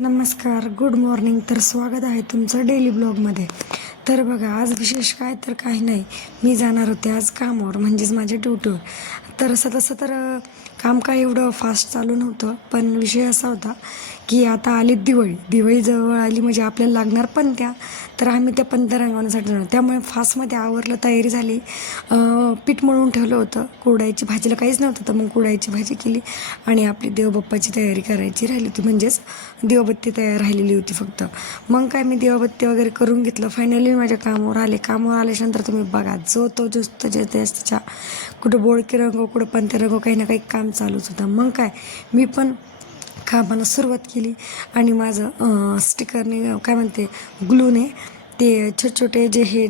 नमस्कार good morning तर स्वागत आहे तुमचं डेली ब्लॉगमध्ये तर बघा आज विशेष काय तर काही नाही. मी जाणार होते आज कामावर म्हणजेच माझ्या ड्युटीवर तर असं तसं तर काम काय एवढं फास्ट चालू नव्हतं पण विषय असा होता की आता आली दिवाळी दिवाळी जवळ आली म्हणजे आपल्याला लागणार पंत्या तर आम्ही त्या पंत्या रंगवण्यासाठी जाणार त्यामुळे फास्टमध्ये आवरलं तयारी झाली पीठ मळून ठेवलं होतं कुडायची भाजीला काहीच नव्हतं तर मग कुडायची भाजी केली आणि आपली देवबाप्पाची तयारी करायची राहिली होती म्हणजेच देवबत्ती तयार राहिलेली होती फक्त मग काय मी देवबत्ती वगैरे करून घेतलं फायनली माझ्या कामावर आले कामावर आल्याच्यानंतर तुम्ही बघा जो तो जो जे त्याच्या कुठं बोळके रंग कुठं पंते रंग काही ना काही काम चालूच होतं. मग काय मी पण कामाला सुरुवात केली आणि माझं स्टिकरने काय म्हणते ग्लूने ते छोटे छोटे जे हे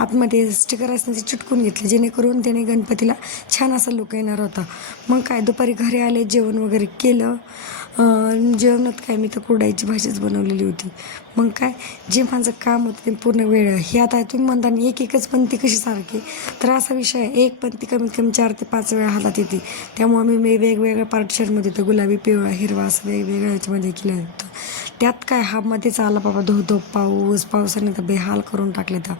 आतमध्ये स्टिकर असतात ते चिटकून घेतले. जेणेकरून त्याने गणपतीला छान असा लुक येणार होता. मग काय दुपारी घरी आले जेवण वगैरे केलं. जेवणात काय मी तर कुरडाईची भाजीच बनवलेली होती. मग काय जे माझं काम होतं ते पूर्ण वेळ. हे आता तुम्ही म्हणताना एक एकच पंक्ती कशी सारखी? तर असा विषय आहे. एक पंक्ती कमीत कमी चार ते पाच वेळा हातात येते. त्यामुळे मी वेगवेगळ्या पार्टिशनमध्ये होतं. गुलाबी पिवळा हिरवा असं वेगवेगळ्या ह्याच्यामध्ये केलं होतं त्यात काय? हा मध्येच आला बाबा धो धो पाऊस पावसाने तर बेहाल करून टाकले तर.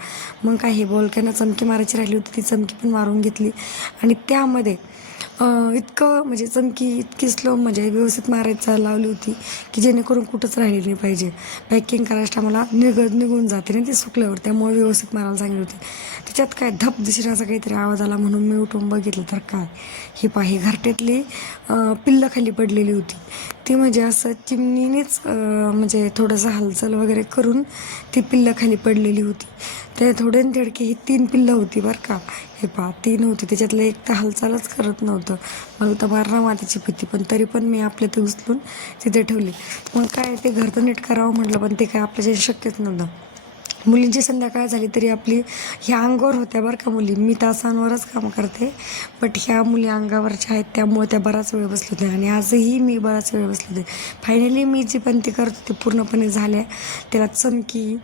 मग काय हे बोलक्यानं चमकी मारायची राहिली होती ती चमकी पण मारून घेतली. आणि त्यामध्ये इतकं म्हणजे चमकी इतकी स्लो म्हणजे व्यवस्थित मारायचं लावली होती की जेणेकरून कुठंच राहिली नाही पाहिजे. पॅकिंग करायच्या मला निघ निघून जाते ना ते सुकल्यावर त्यामुळे व्यवस्थित मारायला सांगितली होती. त्याच्यात काय धप दिसण्याचा असा काहीतरी आवाज आला म्हणून मी उठून बघितलं तर काय? ही पाही घरट्यातली पिल्लं खाली पडलेली होती. ती म्हणजे असं चिमणीनेच म्हणजे थोडंसं हालचाल वगैरे करून ती पिल्लं खाली पडलेली होती. ते थोडे न तिडके ही तीन पिल्लं होती बरं का. हे पहा तीन होती. त्याच्यातलं एक तर हालचालच करत नव्हतं. मला तर मारणा मातीची भीती पण तरी पण मी आपल्या ते उचलून तिथे ठेवली. मग काय ते घर तर नीट करावं म्हटलं पण ते काय आपल्याच्या शक्यच नव्हतं. मुलींची संध्याकाळ झाली तरी आपली ह्या अंगावर होत्या बरं का मुली. मी तासांवरच काम करते बट ह्या मुली अंगावरच्या आहेत त्यामुळे त्या बराच वेळ बसले होत्या. आणि आजही मी बराच वेळ बसले होते फायनली मी जी पण ती करत होती पूर्णपणे झाल्या. त्याला चमकी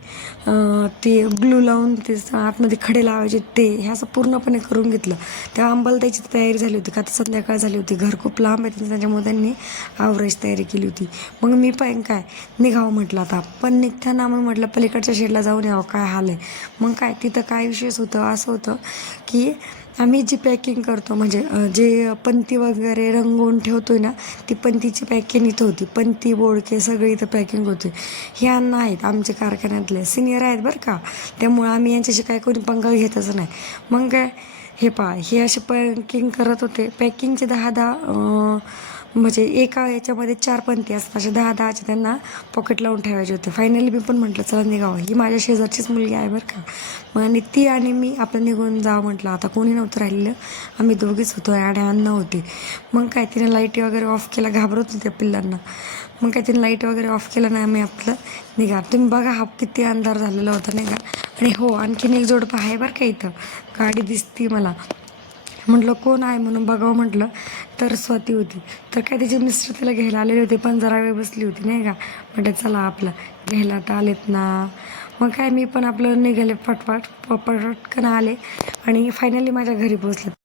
ते ग्लू लावून ते आतमध्ये खडे लावायचे ते हे असं पूर्णपणे करून घेतलं. त्या अंबलताईची तयारी झाली होती का तर संध्याकाळ झाली होती. घर खूप लांब आहे त्याच्यामुळे त्यांनी आवरायची तयारी केली होती. मग मी पण काय निघावं म्हटलं आता. पण निघताना मग म्हटलं पलीकडच्या शेडला जाऊन यावं काय हाल आहे मग काय? तिथं काय विशेष होतं? असं होतं की आम्ही जी पॅकिंग करतो म्हणजे जे पंती वगैरे रंगवून ठेवतोय ना ती पंतीची पॅकिंग इथं होती. पंती बोडके सगळी इथं पॅकिंग होती हे अन्न आहेत आमच्या कारखान्यातले. सिनियर आहेत बरं का. त्यामुळं आम्ही यांच्याशी काय कोणी पंगा घेतच नाही. मग काय? हे पहा हे असे पॅकिंग करत होते. पॅकिंगचे दहा दहा म्हणजे एका याच्यामध्ये चार पंथी असतात. असे दहा दहाचे त्यांना पॉकेट लावून ठेवायचे होते. फायनली मी पण म्हटलं चला निघावं. ही माझ्या शेजारचीच मुलगी आहे बरं का. मग आणि ती आणि मी आपलं निघून जावं म्हटलं. आता कोणी नव्हतं राहिलेलं. आम्ही दोघीच होतो. आणि अन्न होते. मग काय तिने लाईटी वगैरे ऑफ केला घाबरत होत्या पिल्लांना. मग काय तिने लाइट वगैरे ऑफ केलं नाही आम्ही आपलं निघा तुम्ही बघा हा किती अंधार झालेला होता नाही का आणि हो आणखीन एक जोडपं आहे बरं का इथं. गाडी दिसती मला. म्हटलं कोण आहे? म्हणून बघावं म्हटलं. तर स्वाती होती. तर काय तिचे मिस्टर तिला घ्यायला आलेले होते पण जरा वेळ बसली होती नाही का? म्हटलं चला आपलं घ्यायला तर आलेत ना. मग काय मी पण आपलं निघाले पटपट प- पटकन आले आणि फायनली माझ्या घरी पोचले